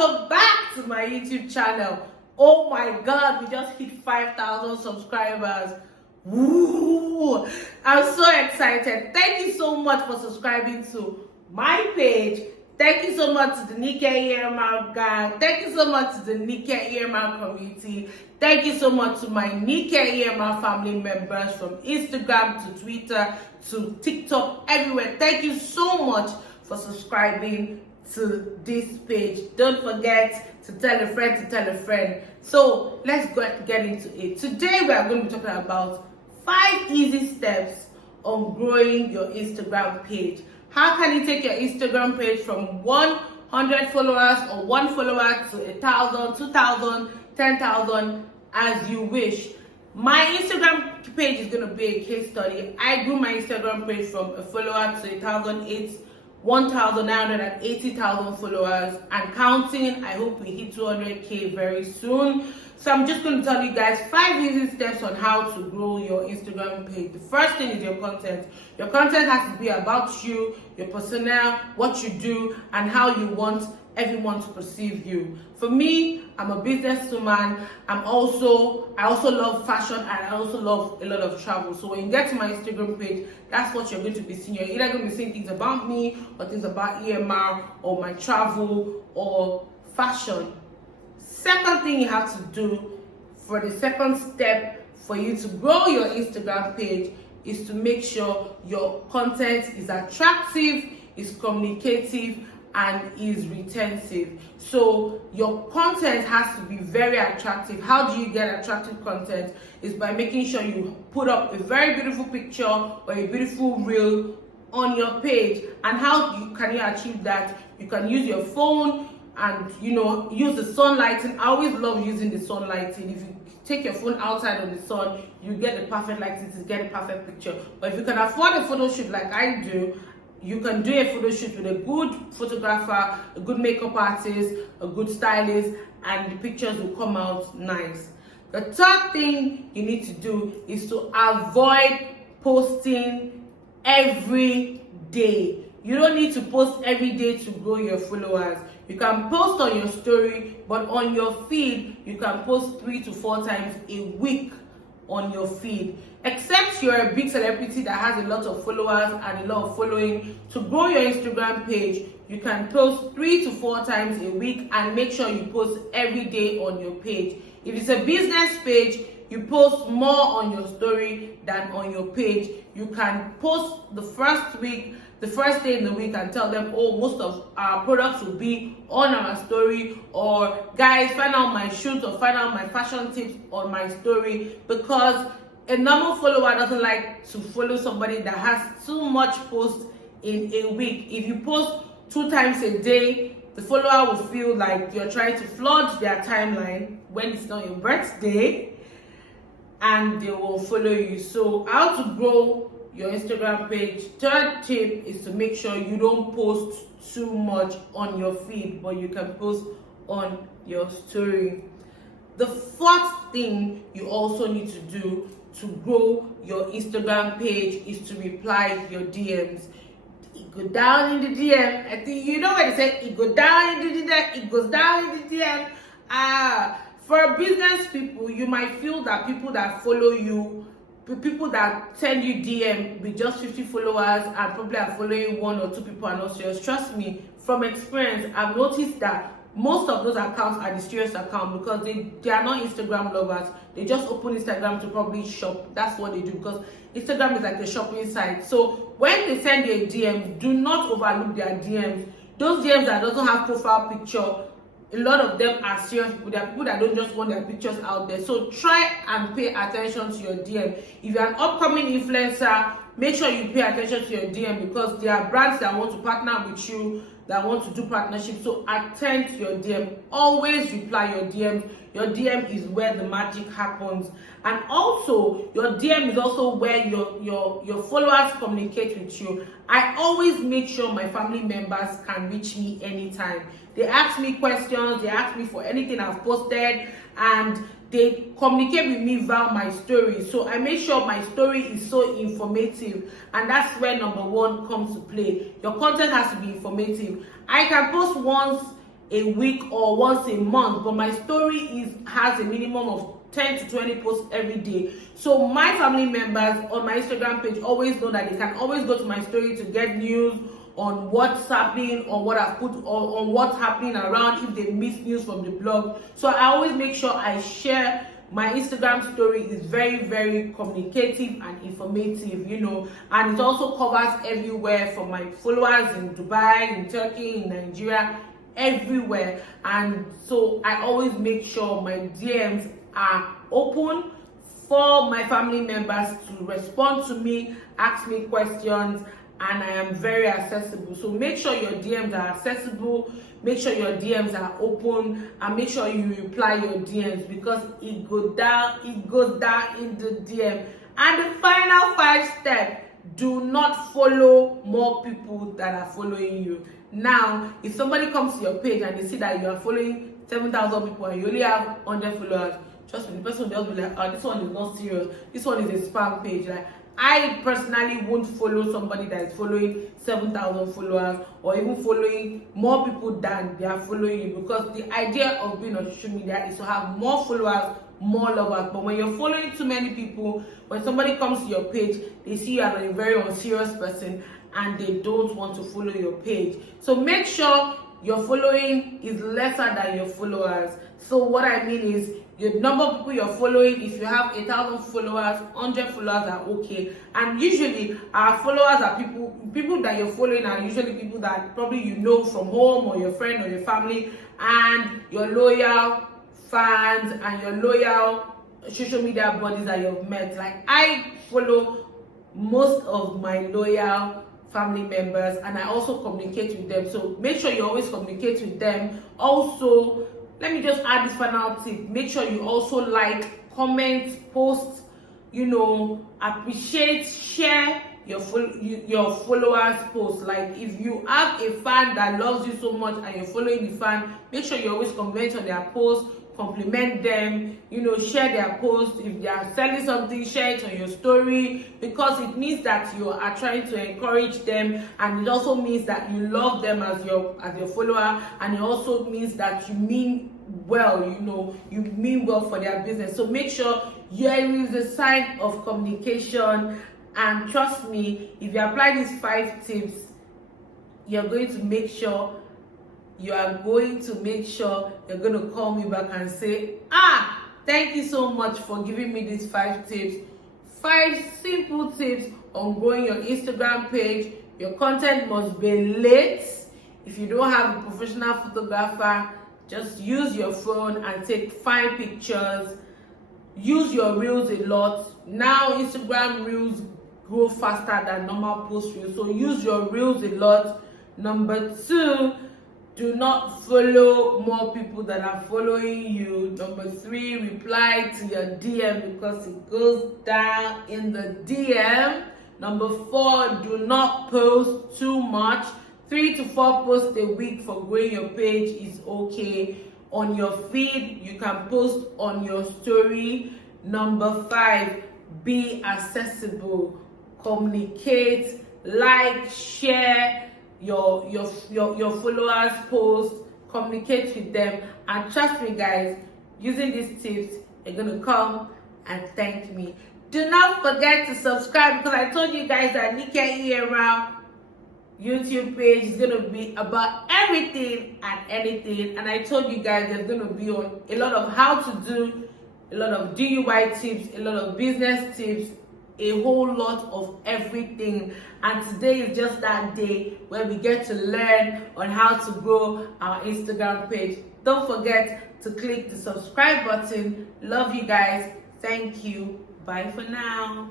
welcome back to my YouTube channel. Oh my god, we just hit 5,000 subscribers. Woo! I'm so excited. Thank you so much for subscribing to my page. Thank you so much to the Nike Earmark gang. Thank you so much to the Nike Earmark community. Thank you so much to my Nike Earmark family members from Instagram to Twitter to TikTok, everywhere. Thank you so much for subscribing to this page. Don't forget to tell a friend to tell a friend. So let's get into it. Today we are going to be talking about 5 easy steps on growing your Instagram page. How can you take your Instagram page from 100 followers or 1 follower to 1,000, 2,000, 10,000 as you wish? My Instagram page is going to be a case study. I grew my Instagram page from a follower to 1,980,000 followers and counting. I hope we hit 200k very soon. So I'm just going to tell you guys 5 easy steps on how to grow your Instagram page. The first thing is your content. Your content has to be about you, your personnel, what you do, and how you want everyone to perceive you. For me, I'm a businesswoman. I also love fashion, and I also love a lot of travel. So when you get to my Instagram page, that's what you're going to be seeing. You're either going to be seeing things about me or things about EMR or my travel or fashion. Second thing you have to do for the second step for you to grow your Instagram page is to make sure your content is attractive, is communicative, and is retentive. So your content has to be very attractive. How do you get attractive content? Is by making sure you put up a very beautiful picture or a beautiful reel on your page. And how can you achieve that? You can use your phone and use the sun lighting. I always love using the sun lighting. If you take your phone outside on the sun, you get the perfect lighting to get a perfect picture. But if you can afford a photo shoot like I do, you can do a photo shoot with a good photographer, a good makeup artist, a good stylist, and the pictures will come out nice. The third thing you need to do is to avoid posting every day. You don't need to post every day to grow your followers. You can post on your story, but on your feed, you can post 3 to 4 times a week on your feed. Except you're a big celebrity that has a lot of followers and a lot of following. To grow your Instagram page, you can post 3 to 4 times a week and make sure you post every day on your page. If it's a business page, you post more on your story than on your page. You can post the first day in the week and tell them, oh, most of our products will be on our story, or guys, find out my shoot or find out my fashion tips on my story, because a normal follower doesn't like to follow somebody that has too much post in a week. If you post 2 times a day, the follower will feel like you're trying to flood their timeline when it's not your birthday, and they will follow you. So how to grow your Instagram page? Third tip is to make sure you don't post too much on your feed, but you can post on your story. The fourth thing you also need to do to grow your Instagram page is to reply your DMs. It go down in the DM. I think you know what they say, it go down in the DM, it goes down in the DM. For business people, you might feel that people that follow you, people that send you DM with just 50 followers and probably are following 1 or 2 people are not serious. Trust me, from experience, I've noticed that most of those accounts are the serious accounts, because they are not Instagram lovers. They just open Instagram to probably shop. That's what they do, because Instagram is like a shopping site. So when they send you a DM, do not overlook their DMs. Those DMs that doesn't have profile picture, a lot of them are serious people. There are people that don't just want their pictures out there. So try and pay attention to your DM. If you're an upcoming influencer, make sure you pay attention to your DM, because there are brands that want to partner with you, that want to do partnerships. So attend to your DM. Always reply your DMs. Your DM is where the magic happens. And also, your DM is also where your followers communicate with you. I always make sure my family members can reach me anytime. They ask me questions, they ask me for anything I've posted, and they communicate with me via my story. So I make sure my story is so informative, and that's where number 1 comes to play. Your content has to be informative. I can post once a week or once a month, but my story has a minimum of 10 to 20 posts every day. So my family members on my Instagram page always know that they can always go to my story to get news on what's happening, on what I've put on what's happening around, if they miss news from the blog. So I always make sure I share. My Instagram story is very, very communicative and informative, you know, and it also covers everywhere from my followers in Dubai, in Turkey, in Nigeria, everywhere. And so I always make sure my DMs are open for my family members to respond to me, ask me questions, and I am very accessible. So make sure your DMs are accessible, make sure your DMs are open, and make sure you reply your DMs, because it goes down in the DM. And the final 5 step: do not follow more people that are following you. Now, if somebody comes to your page and they see that you are following 7,000 people and you only have 100 followers, trust me, the person will just be like, oh, this one is not serious, this one is a spam page. Like, I personally won't follow somebody that is following 7,000 followers or even following more people than they are following you, because the idea of being on social media is to have more followers, more lovers. But when you're following too many people, when somebody comes to your page, they see you as a very unserious person and they don't want to follow your page. So make sure your following is lesser than your followers. So what I mean is, the number of people you're following, if you have 1,000 followers, 100 followers are okay. And usually our followers are people that you're following are usually people that probably you know from home, or your friend or your family, and your loyal fans and your loyal social media buddies that you've met. Like, I follow most of my loyal family members and I also communicate with them. So make sure you always communicate with them. Also, let me just add this final tip: make sure you also like, comment, post, you know, appreciate, share your followers posts. Like, if you have a fan that loves you so much and you're following the fan, make sure you always comment on their posts, compliment them, you know, share their posts. If they are selling something, share it on your story, because it means that you are trying to encourage them, and it also means that you love them as your follower, and it also means that you mean well, you know, you mean well for their business. So make sure there is a sign of communication, and trust me, if you apply these 5 tips, you're going to make sure you're going to call me back and say, thank you so much for giving me these 5 tips. 5 simple tips on growing your Instagram page. Your content must be lit. If you don't have a professional photographer, just use your phone and take fine pictures. Use your reels a lot. Now Instagram reels grow faster than normal post reels, so use your reels a lot. Number 2, do not follow more people that are following you. Number 3, reply to your DM, because it goes down in the DM. Number 4, do not post too much. 3 to 4 posts a week for growing your page is okay. On your feed, you can post on your story. Number 5, be accessible. Communicate, like, share your followers posts, communicate with them, and trust me guys, using these tips, you're gonna come and thank me. Do not forget to subscribe, because I told you guys that Nike Era YouTube page is gonna be about everything and anything, and I told you guys there's gonna be on a lot of how to do, a lot of DIY tips, a lot of business tips, a whole lot of everything. And today is just that day where we get to learn on how to grow our Instagram page. Don't forget to click the subscribe button. Love you guys. Thank you. Bye for now.